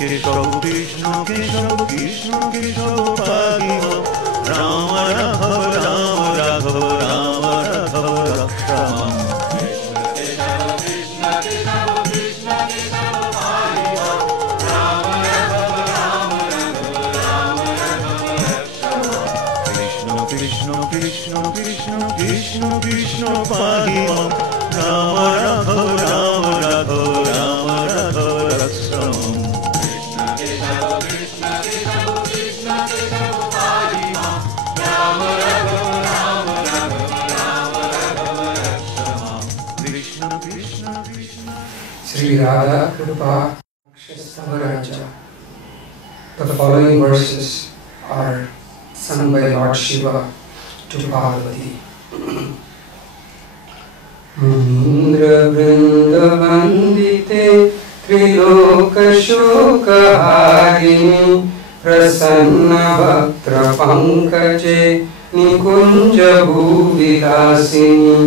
केशव कृष्ण केशव कृष्ण केशव पाहि मां राम राघव राम राघव राम राघव रक्ष मां कृष्ण कृष्ण कृष्ण कृष्ण कृष्ण पाहि मां राम राघव राम राघव राम राघव रक्ष मां Sri Radha Kripa Stavaraja. The following verses are sung by Lord Shiva to Parvati. Munindra Vrindavandite Triloka Shoka Harini Prasanna Bhaktra Pankaje Nikunja Bhuvilasini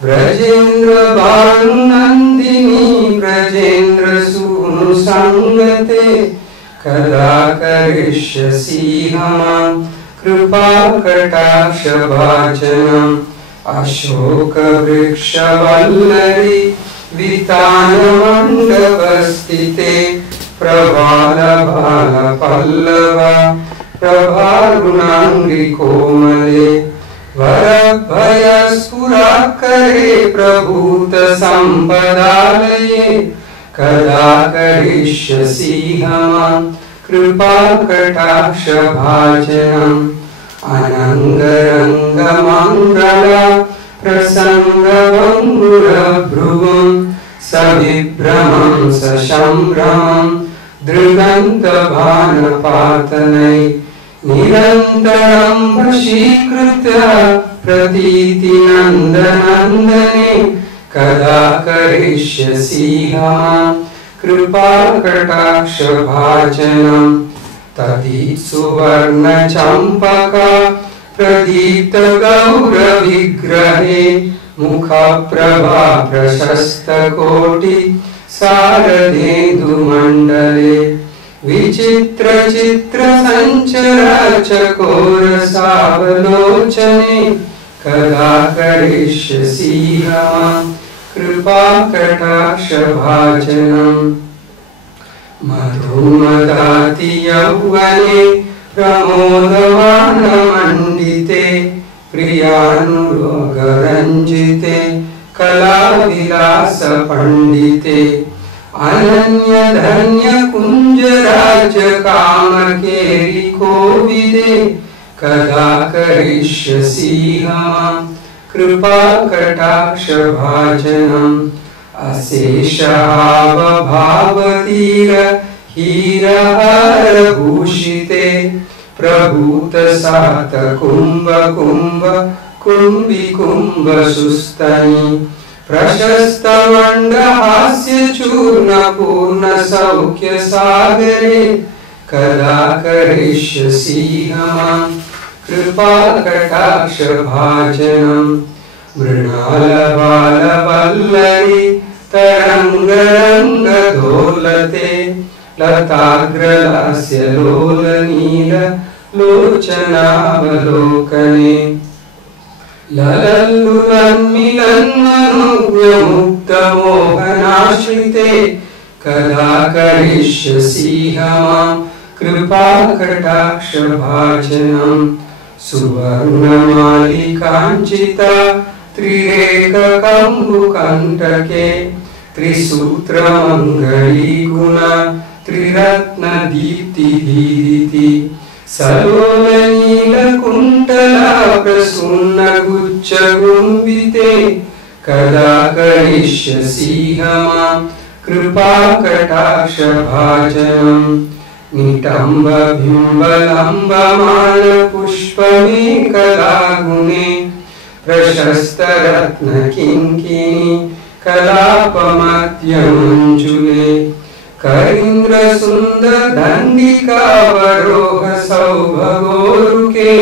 Brajendra Bhanandini Brajendra Sunu Sangate Kada karishyasi hamam Kripa kataksha bhajanam Ashoka vriksha vallari Vitana mandavastite Pravala bhala pallava Prabharunangri komale Varabhaya surakare Prabhuta sampadalaye Kada karishyasi hamam Kripa kataksha bhajanam Anangaranga mangala Prasanga bangura bhruvam Savibramam sashambramam Druganta bhanapatanai Nirantaram vashikritya Pratiti nandanandane Kada karishyasi hamam Kripa kataksha bhajanam Tadit suvarna champaka Pradipta gaura vigrahe Mukha prabha prashasta koti Saradhendu mandale Vichitra chitra sanchara chakora savalochane Kada karishyasi hamam Kripa kataksha bhajanam Madhumadati yavvane Pramodavana mandite Priyanuroga ranjite Kala vilasa pandite Ananya dhanya kunjaraja kamakeri kovide Kada karishyasi hamam Kripa kataksha bhajanam Asesha ava bhavatira Hira hara bhushite Prabhuta sata kumbha kumbha Kumbhi kumbha sustani Prashasta vanda hasya churna Purna saukhya sagare Kada karishyasi hamam Kripa kataksha bhajanam Mrinala vala vallari Tarangaranga dholate Latagra lasya lola nila Lochanavalokane Lalallulan milanmanugya mukta mohanashrite Kada karishyasi hamam Kripa kataksha bhajanam Suvarnamali kanchita Trireka kambu kantake Trisutra mangali guna Triratna dipti dhiriti Salola nila kuntala Prasunna guccha gumbite Kada karishyasi hamam Kripa kataksha bhajanam Nitamba bhimbalamba mana pushpami kalagune Prashasta ratna kinkini kalapamatyamujule Karindra sundar dandika varoha saubhagoruke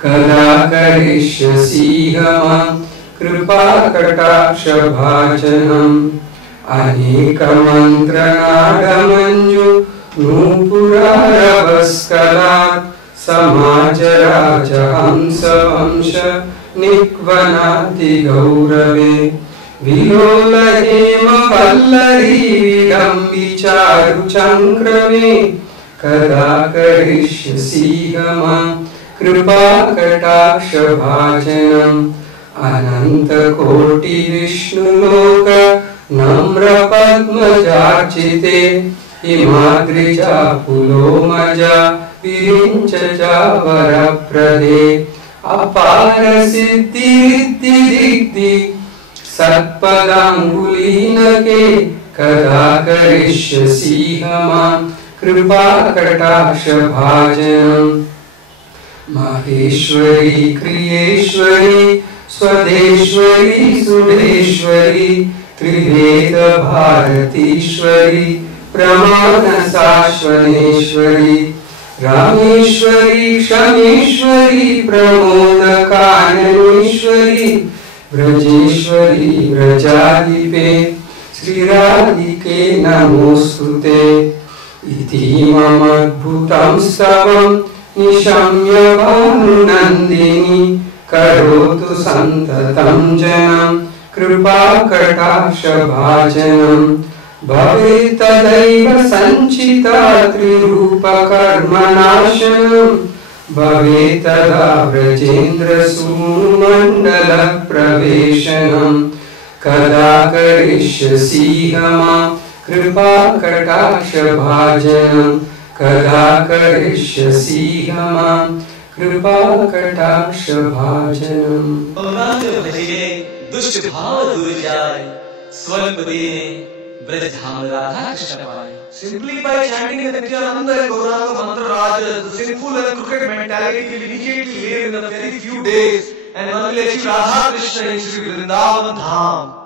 Kada karishyasi hamam Kripa kataksha bhajanam Aneka mantra nadamanju नूपुरारवस्कलात् समाजराजहंसवंश निक्वनाति गौरवे विलोलयेम पल्लरीडं विचारुचङ्क्रमे कदा करिष्यसि मां कृपाकटाक्षभाजनम् अनन्तकोटिविष्णुलोक नम्रपद्मजार्चिते हिमाद्रिजा पुलोमजा विरिञ्चजा वरप्रदे अपारसिद्धिरिद्धिदिग्धि सत्पदाङ्गुलीनके कदा करिष्यसि मां कृपाकटाक्षभाजनम् माहेश्वरी क्रियेश्वरी स्वदेश्वरी सुरेश्वरी त्रिवेदभारतीश्वरी प्रमाणशाश्वतेश्वरी रामेश्वरी क्षमेश्वरी प्रमोदकाननेश्वरी व्रजेश्वरी व्रजाधिपे श्रीराधिके नमोस्तुते इति ममद्भुतं स्तवं निशम्य भानुनन्दिनी करोतु सन्ततं जनं कृपाकटाक्षभाजनं भवेत् तदैव सञ्चिता त्रिरूपकर्मनाशनं भवेत् तदा व्रजेन्द्रसूनुमण्डलप्रवेशनं कदा करिष्यसि मां कृपाकटाक्षभाजनं कदा करिष्यसि मां कृपाकटाक्षभाजनम् दुष्ट भाव दूर जाए स्वल्प देने ब्रजधाम राधा कृष्ण पाए. Simply by chanting the Nityananda and Gauranga mantra, Raja, the sinful and crooked mentality will immediately leave in a very few days and one will achieve Radha Krishna in Sri Vrindavan Dham.